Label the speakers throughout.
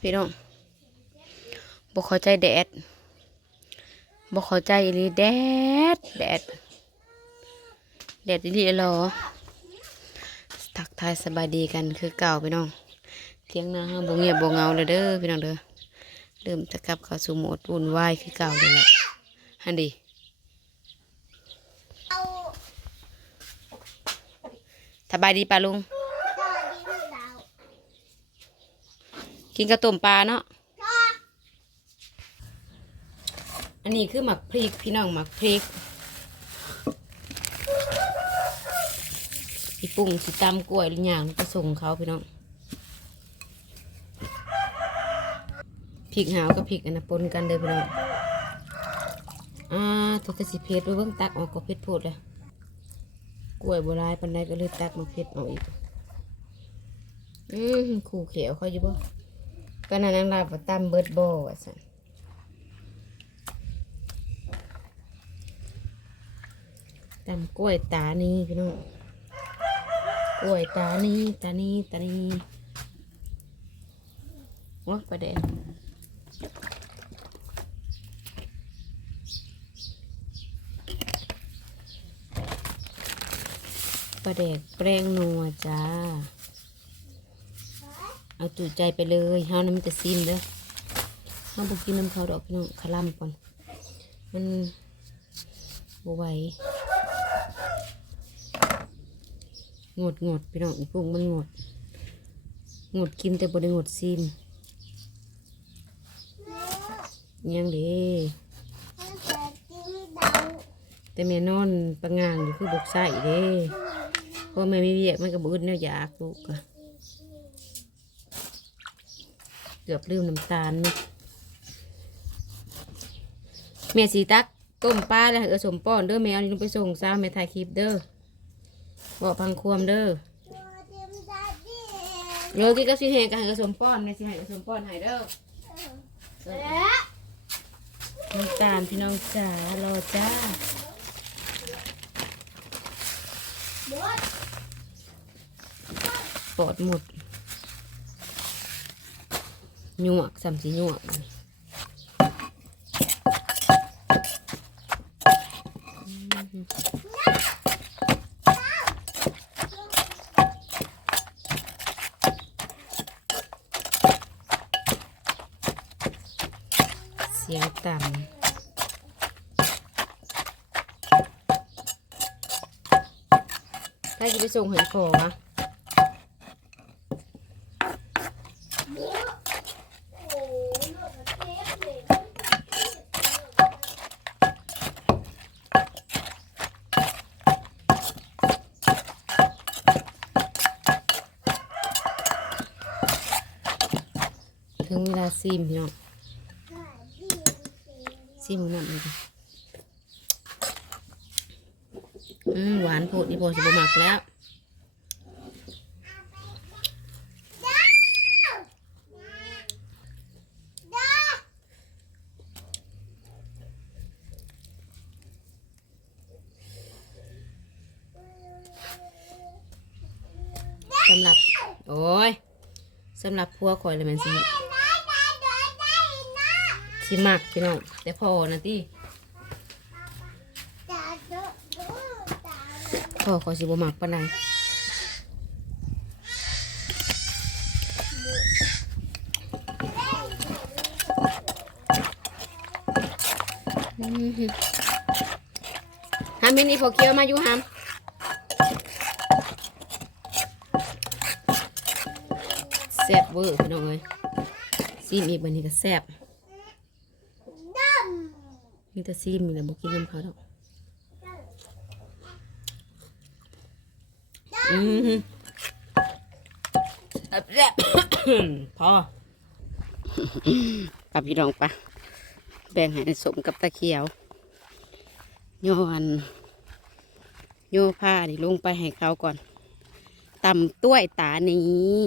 Speaker 1: พี่น้องบ่เข้าใจแดดบ่เข้าใจอีลีแดดแดดแดดอีลีหรอทักทายสบายดีกันคือเก่าพี่น้องเที่ยงนาเฮาบ่เงียบบ่เงาเลยเด้อพี่น้องเด้อเริ่มจะกลับเข้าสู่โหมดวุ่นวายคือเก่าเลยแหละฮันดี
Speaker 2: เอา
Speaker 1: สบายดีป่ะลุง
Speaker 2: ก็ดีไม่ดาว
Speaker 1: กินกระต้มปลาเนาะอันนี้คือหมักพริกพี่น้องหมักพริกพี่ปุ้งสิตำกล้วยหรือหย่างไปส่งเขาพี่น้องพริกหาวกับพริกอันนั้นปนกันเลยพี่น้องอ่าตัวกระสิเพชรไปเบิ่งตักออกก็เพชรพูดเลยกล้วยโบราณปันใดก็เลยตักมาเพชรออกอีกอืมขู่เขียวเขาอยู่บ่ ก็นั่นนั่งลาบว่าตำเบิดบ่ว่าสันตำกล้วยตานีพี่น้องกล้วยตานีตานีตานีว้าประเด็นประเด็กแป้งนัวจ้า เอาจุใจไปเลยเฮาน้ำมันจะซิมเด้อเฮาบุกินน้ำเขาดอกพี่น้องขลัมก่อน มันบไหวงดงดพี่น้องอีพวกมันงดงดกินแต่บ่ได้งดซิมยังเด้
Speaker 2: มันเกิดดีไม่ดาว
Speaker 1: แต่แม่นอนประงางอยู่คือบกใส่เด้เพราะแม่ไม่เวียกมันก็บอึดแนวอยากลูกอะ เกือบลืมน้ำตาลนี่แม่สีตักก้มป้าแล้วเออสมป้อนเด้อแมวนี่ลงไปส่งซาแม่ถ่ายคลิปเด้อบอกพังควมเด้อ
Speaker 2: เต็มตาดี
Speaker 1: เดี๋ยวกี้ก็สิให้กันกับสมป้อนในสิให้กับสมป้อนให้เด้อน้ำตาลพี่น้องจ๋ารอจ้า
Speaker 2: บด
Speaker 1: ปอดหมด หยวกสามสีหยวกเสียงต่ำใครจะไปส่งเห็นขอวะ
Speaker 2: โอ้โหเลือดมันเทปเลย
Speaker 1: ถึงเวลาซิมพี่น้อง
Speaker 2: ค่ะดี
Speaker 1: ซิมน้ำเลยอืมหวานโพดนี่พอสิบหมักแล้วสำหรับ โอ้ยสำหรับพัวข่อยเลยแมันสิ สิมักพี่น้องแต่พอนะที่พอขอสิบหมักปานใดอืมฮึหามมินี่พอเคี้ยวมาอยู่หามแซ่บเวอร์พี่น้องเอ้ยซีมอีกบันนี้ก็แซ่บ มีแต่ซีมมีแต่บอกกินน้ำเขาดอกอืมแซ่บแซ่บพอกับพี่น้องปะแบ่งให้สมกับตะเขียว โยนโยผ้านี่ลงไปให้เขาก่อนตำต้วยตานี้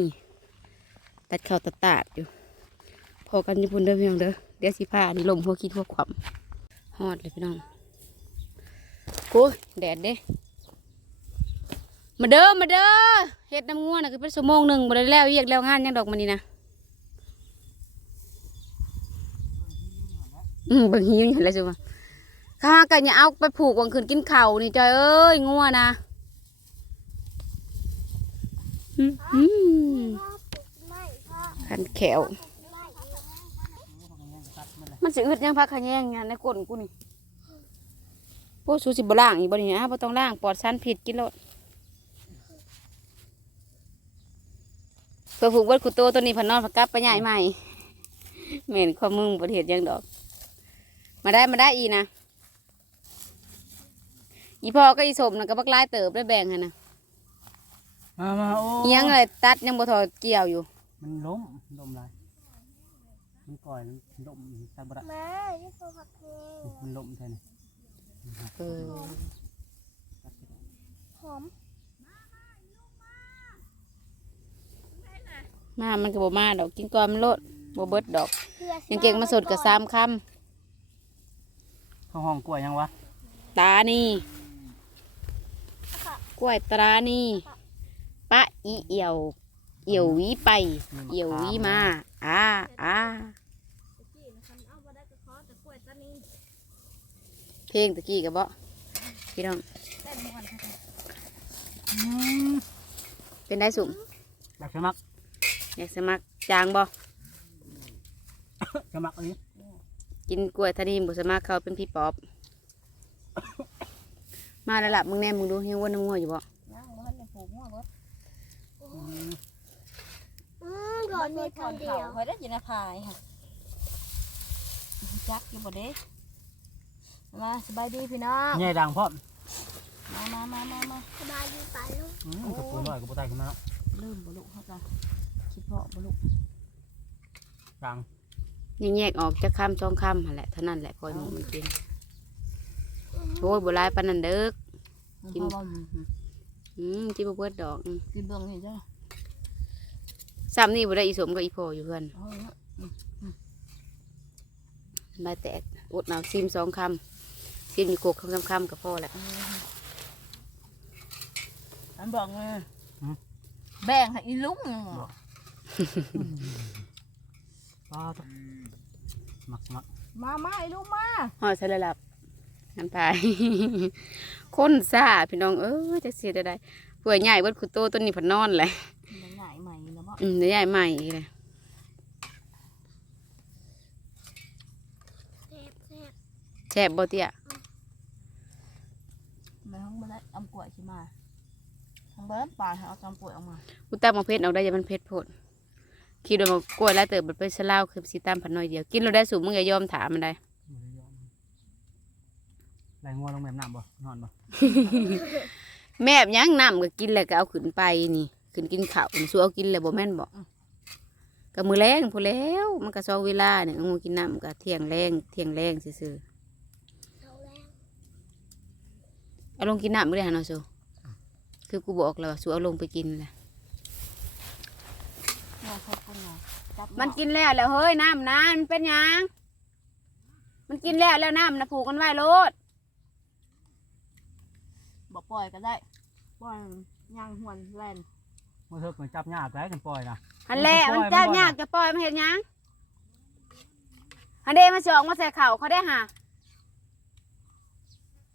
Speaker 1: ตัดเข้าตัดตาดอยู่ พอกันญี่ปุ่นเด้อพี่น้องเด้อเดี๋ยวสิผ้านี่ลมพวกคิดพวกขวำ ฮอดเลยพี่น้องโอ้ยแดดเด้มาเด้อมาเด้อเฮ็ดน้ำง่วนอะคือเป็นชั่วโมงหนึ่งมดแล้วเรียกแล้วงานยังดอกมันนี่นะอืมบางทียังเห็นแล้วจูมาข้ากันอย่าเอาไปผูกวังคืนกินเข่านี่จอยเอ้ยง่วนนะอืมขันแขว
Speaker 2: ม่
Speaker 1: มันสิอึดยังพักขะแยงงานในก้นกูนี่พวกสูสิบล่างอีกบ่นี่ฮะบ่ต้องล่างปลอดสารผิดกินโลดเพื่อผูกเบิดกูโตตัวนี้พันนอนพักกลับไปใหญ่ใหม่เหม็นข้อมึงประเทศยังดอก มาได้มาได้อีนะอีพ่อก็อีสมนะก็บักลายเติบได้แบ่งให้นะ
Speaker 3: มามาโอ้
Speaker 1: อิหยังเลยตัดยังบ่ทอเกี่ยวอยู่
Speaker 3: มันล้มล้มไร มันก่อยมันล้มตาบระ
Speaker 2: มาที่พ่อพักเอง
Speaker 3: มันล้มใช่ไหม
Speaker 1: เออ
Speaker 2: หอม
Speaker 1: มามันก็บ่มาดอกกินก่อนมันโลดบ่เบิดดอก
Speaker 2: เพื่อ
Speaker 1: ยังเก่งมาสดกับสามค
Speaker 3: เข้าห้องกล้วยยังวะำ
Speaker 1: ตานี่กล้วยตรานี่ปะอีเอียว เอียวหวีไป เอียวหวีมา อ่าอ่าเพลงตะกี้กับบ่พี่น้องเป็นได้สุ่ม
Speaker 3: อยากสมัคร
Speaker 1: อยากสมัครจางบ่
Speaker 3: สมัครอันนี้
Speaker 1: กินกล้วยทานีบุสมัครเขาเป็นพี่ปอบ มาแล้วล่ะมึงแน่มึงดูเฮียวนน้ำงัวอยู่บ่
Speaker 3: อืม
Speaker 2: อืม ก่อนมีคนเดียว
Speaker 4: เคยได้ยินพายค่ะจักอยู่บ่เด้มาสบายดีพี่น้อง
Speaker 3: ใหญ่ดังพร้อม
Speaker 4: มามามามามา
Speaker 2: สบายดีป่ะลูก
Speaker 3: อืมกระปุกน้อยกระปุกใต้ขึ้นมาแล้ว
Speaker 4: เริ่มบ่ลุกเขาจ้ะคิดเพาะบ่ลุก
Speaker 3: ดัง
Speaker 1: ยังแยกออกจะข้ามช่องข้ามหั่นแหละเท่านั้นแหละพอยหมูมันกินโอ้ยโบราณปานนันเด้อ กิ
Speaker 4: กิ
Speaker 1: น
Speaker 4: นบ่
Speaker 1: อืมที่บ่เบิดดอกอืม
Speaker 4: กินเบิ่งนี่จ้ะ
Speaker 1: ซ้ำนี่บ่ได้อีสมกับอีพ่ออยู่เพื่อน
Speaker 4: เอาเนาะ
Speaker 1: ใบแตกอดหนาวซิมสองคำซิมอยู่โกกคำสามคำกับพ่อแหละ
Speaker 4: อันบอกเลยแบ่งให้อีลุง
Speaker 3: ป้าต้องสมัครสมัคร
Speaker 4: มามาอีลุงมา
Speaker 1: ห่อใส่ระลับน้ำพายคนซ่าพี่น้องเออจะเสียได้เพื่อใหญ่เบิดคุโตตัวนี้ผันนอนแหละ อืมเดี๋ยวใหญ่ใหม่อีกเลย
Speaker 2: เทปเทป
Speaker 1: แช่บบ่เตี้ย
Speaker 4: มาห้องบ่ได้อำกล้วยสิมาทางเบิ่นป่าให้เอากำกล้วยออกมา
Speaker 1: กูตามมาเพชรเอาได้อยังมันเพชรโพดคิดว่ามันกล้วยแล้วเติบมันเป็นสลาวคือสีตามผันน้อยเดียว กินเราได้สูงมึงอย่ายอมถามมันได้
Speaker 3: ไหลงัวลงแม่น้ำบ่นอนบ่
Speaker 1: แม่บยังน้ำก็กินแล้วก็เอาขึ้นไปนี่ ขึ้นกินข้าวนี่สู้เอากินแล้วบ่แม่นบ่ก็มือแรงพอแล้ว มันก็ซองเวลาเนี่ยเอางูกินน้ำก็เที่ยงแรงเที่ยงแรงซื่อ
Speaker 2: เอาแล้ว
Speaker 1: ๆเอาลงกินน้ำไม่ได้หันเอาสู้คือกูบอกแล้วว่าสู้เอาลงไปกินแหละ
Speaker 4: เนี่ยเขาคนน่ะจับ
Speaker 1: มันกินแล้วแล้วเฮ้ยน้ำนะมันเป็นหยังมันกินแล้วแล้วน้ำนะผูกกันไว้โลด
Speaker 4: บ่ปล่อยก็ได้ปล่อยย่างหวนแล่น
Speaker 3: เมื่อเธอเหมือนจับหญ้าแต่กันปล่อยนะ
Speaker 1: หันแหละ
Speaker 3: มัน
Speaker 1: มัน
Speaker 3: ปล่อย
Speaker 1: จะ
Speaker 3: มันบ่
Speaker 1: ยากจะปล่อยมันเห็นยังหันเดมาสองมาใส่เข่าเขาได้หา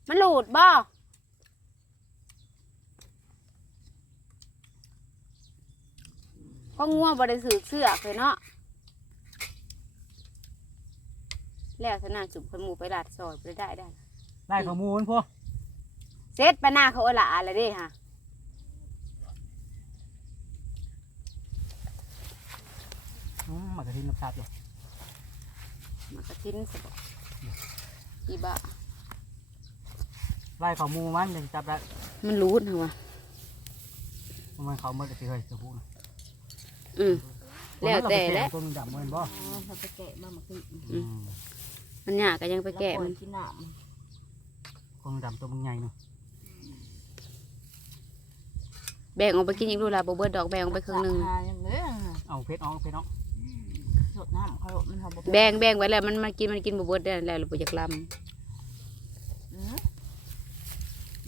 Speaker 1: มันหลุดบ่ก็ง่วงบริสุทธิ์เสื้อเคยเนาะ แล้วสนานสุขคนหมูไปลาดซอยไปได้ได้
Speaker 3: ไล่ข้อมูลพวก
Speaker 1: เสร็จปะหน้าเขาเอาละอะไรเด้ฮะ
Speaker 3: อื มมันจะทิ้งน้ำชาติอยู่
Speaker 1: มันก็ทิ้นสบอีบ้า
Speaker 3: ไล่ข้อมูลมันยังจับได้
Speaker 1: มันรู้นะวะ
Speaker 3: มันเขาเมื่อกี้เคยจะพูดนะ
Speaker 1: อืมแล้วแต่แหละ
Speaker 3: ตัวมันดำเหมือนบ่
Speaker 4: อ๋อเขาไปแกะมามาคือ
Speaker 3: อืม
Speaker 1: มันยากก็ยังไปแกะมัน
Speaker 4: กินน้
Speaker 3: คนดำตัวมันใหญ่เนาะ
Speaker 1: แบ่งออกไปกินอีกดูละบ่เบิดดอกแบ่งออกไปำครึ่งหนึ่ง
Speaker 4: หาอย่างเงี้ย
Speaker 3: เอาเพชรออกเพชรออก
Speaker 4: ดน้ำเขามันหอม
Speaker 1: แบงแบงไว้แล้วมันมากินมันกินบวบได้แล้วหรือปุยากลำ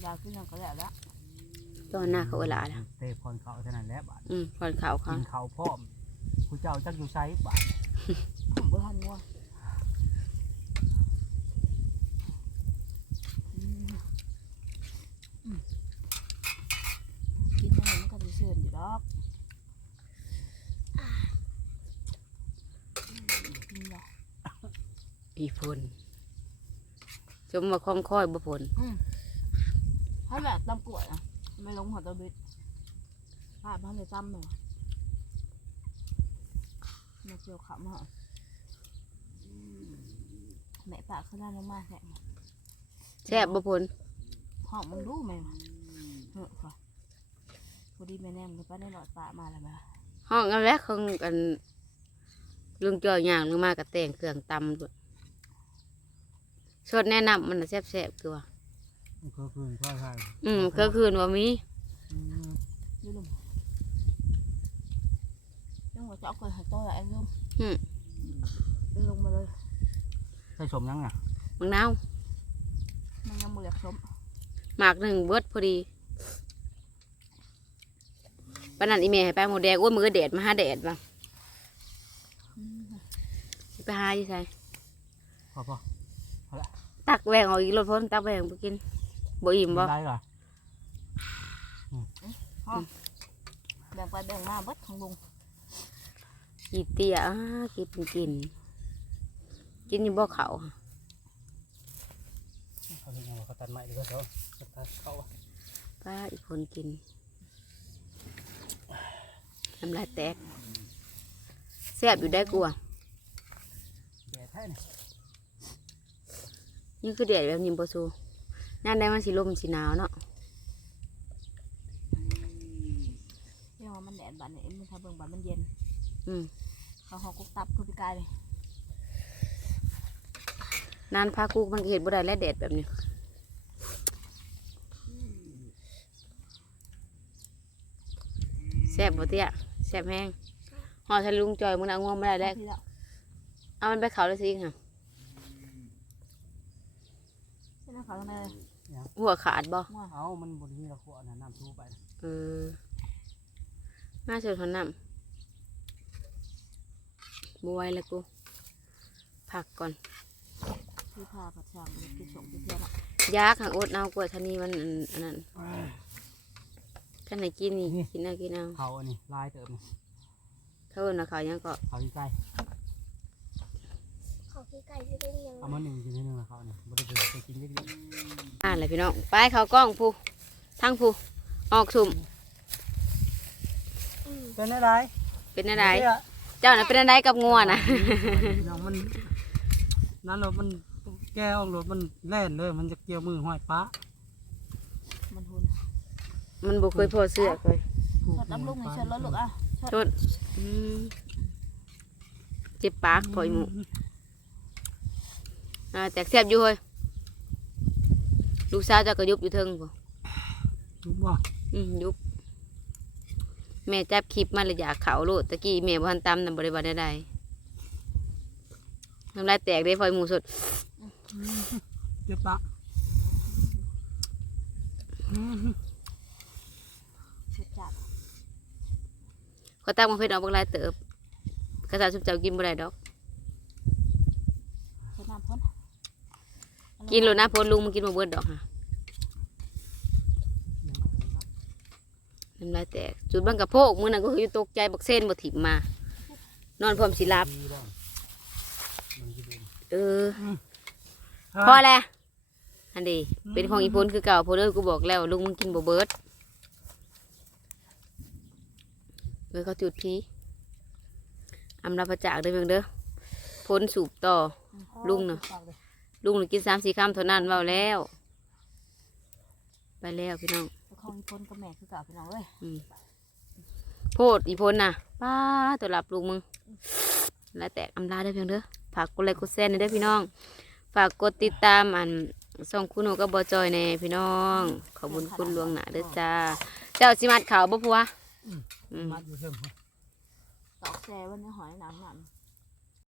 Speaker 4: ยาวขึ้นก็แล้วละ
Speaker 1: ตอนหน้าเขาเวลาแล้ว
Speaker 3: เตะพนเขาเท่านั้นแหละบาท
Speaker 1: อืมพนเขาเขา
Speaker 3: กินเขาพ่อมผู้เจ้าจักอยู่ใช้บาท
Speaker 4: ผมบ่ทันว่า
Speaker 1: อีพลจมมาคล้องค่อยบ่พล
Speaker 4: ให้แบบตำกล้วยอะ ไม่ลงหัวตะบิดพลาดบ้านเลยจำหน่อยมาเกี่ยวขำเหรอแม่ปากขึ้นได้มากๆแหละ
Speaker 1: แซ่บบ่พล
Speaker 4: ห้องมันรู้ไหมวะเฮ้อค่ะพอดีแม่แนมเลยป้าได้หลอดปลามาแล้วบ้า
Speaker 1: ห้องอันแรกของกันลุงจอยย่างลงมากับแต่งเครื่องตำด้วย ชดแนะนำมันน่ะแซ่บๆคือว่า
Speaker 3: มันก็คือข้าวไทย
Speaker 1: อืมก็คืนว่ามี
Speaker 3: อืม
Speaker 4: ดูลุมยังหัวเจาะเกิดหายตัวละไอ้ลุม
Speaker 1: อืม
Speaker 4: ลงมาเลย
Speaker 3: ใส่สมยังอะ
Speaker 1: มังนาว
Speaker 4: มันยังมืออยากชม
Speaker 1: หมากหนึ่งเบิดพอดีปานนันอีเมย์ให้ไปหมดแดงอ้วนมือแดดมาหาแดดบ้างสิไปหาอยู่ไส
Speaker 3: พอพอ
Speaker 1: ตักแหวงเอาอีกรถพ้นตักแหวงไปกินบ่อิ่มบ่
Speaker 3: ได้เหรอ
Speaker 4: แบ่งไปแบ่งมาเบิดของลุง
Speaker 1: อีเตี้ยอ้ากินกิน กินอยู่บ่เขา
Speaker 3: เขาเป็นยังไงเขาตัดไม้ดีกว่าเถอะเขาตัดเขา
Speaker 1: ป้าอีกคนกินน้ำลายแตกแซ่บอยู่ได้กลัว
Speaker 3: แดดแท้นี่
Speaker 1: นี่คือแดดแบบนี้บ่ซูนั่นได้มันสิลมสิหนาวเนาะ
Speaker 4: เรียกว่ามันแดดบัดเนี่ยมันทำเบิ่งบัดมันเย็น
Speaker 1: อืม
Speaker 4: เขาหอกกุกตับคือพี่กายเลย
Speaker 1: นานพากูมันก็เห็นบ่ได้และแดดแบบนี้แซ่บบ่เตี้ยแซ่บแห้งห่อทะลุงจอยมึงเอาง่วงไม่ได้แล้ว
Speaker 4: พี่แล้ว
Speaker 1: เอามันไปเขาเลยสิค่ะ
Speaker 4: พี่แล้ว เขาทำไมเลย
Speaker 1: หัวขาดบ่
Speaker 4: ง่วง
Speaker 3: เอามันบนนี้ละขวดนะน้ำทูไป
Speaker 1: เออมาเชิญทอนน้ำบไหวยแล้วกูพักก่อน
Speaker 4: พี่พาผัดช่างพี่ส่งพี่เพื่อนอะ
Speaker 1: ยากหางอดเอากล้วยทานีมันอันอันนั้นกันไหนกินนี่กินเอากินเอา
Speaker 3: เขาอันนี้ลายเติมนี่
Speaker 1: เขาเอิ้นว่าเขายังก็
Speaker 3: เขาที่ใกล้
Speaker 2: เขา คือไก่ที่เป็นยังไง
Speaker 3: เอามาหนึ่งกินให้หนึ่งละเขาเนี่ยบริสุทธิ์ไปกินเยอะ
Speaker 1: อ่านเลยพี่น้องไปเขากล้องผู้ทั้งผู้ออกสุ่ม
Speaker 2: อืม
Speaker 3: ๆเป็นอะไร
Speaker 1: เป็นอะไรเจ้าน่ะเป็นอะไรกับงัวนะ
Speaker 3: น้องมันนั่นรถมันแก้ออกรถมันแล่นเลย มันจะเกี่ยวมือห้อยป้า
Speaker 4: มันทุน
Speaker 1: มันบุเคยพอเสื้อเคย
Speaker 4: ชดน้ำลุงนี่ชดแล้วลูกอะชด
Speaker 1: ชดอืมเจ็บปากพอยหมู อ่าแตกแซ่บอยู่เฮ้ยลูกสาวเจะก็ยุบอยู่เทิงบ่
Speaker 3: รู้บ่
Speaker 1: อืมยุบแม่จับคลิปมาเลยอยากเขาโลดตะกี้แม่บ่ทันตำนำบริบาลใดๆน้ำลายแตกได้พอยหมูสด
Speaker 3: เจ็บปาก
Speaker 4: ชดจัด
Speaker 1: เขาตั้งมาเพชรเอาบางลายเติบกระสาสุบเจ้ากินบ่ได้ดอก
Speaker 4: ชดน้ำพ้น
Speaker 1: กินโลนะพนลุงมันกินมาเบิดดอกค่ะน้ำลายแตกจุดบังกะโพกมื้อนั้นก็คือตกใจบักเส้นบ่ถิ่มมา นอนพร้อมสิหลับ
Speaker 3: ดีบ้างมันจะเป็น
Speaker 1: เออพอแล้วอันดีเป็นของอีพนคือเก่าพนเอ้ยกูบอกแล้ว ลุงมึงกินบ่เบิดเออเขาจุดพีอำลาพระจากเด้อเพียงเด้อพ้นสูบต่อลุงน่ะ ลุงน่ะกินสามสี่คำเท่านั้นเบาแล้ว ไปแล้วพี่น้อง
Speaker 4: ของพ้นกับแม่คือเก่าพี่น้องเอ้ย
Speaker 1: อืมโพดอีพนน่ะป้าตัวหลับลุงมึงแล้วแต่อำลาได้อเพียงเด้อฝากกดไลค์กดแชร์หนอยเด้อพี่น้อง ฝากกดติดตามอันส่องคุณหนูกับบอจอยในพี่น้อง ขอบคุญคุณหลวงหนาเด้อจ้า เจ้าสิมัดเขาวบ่พัวอืม
Speaker 3: มัดอยู่เพิ่ม
Speaker 4: ตอกแซ่วันนี้หอยหนามหนาม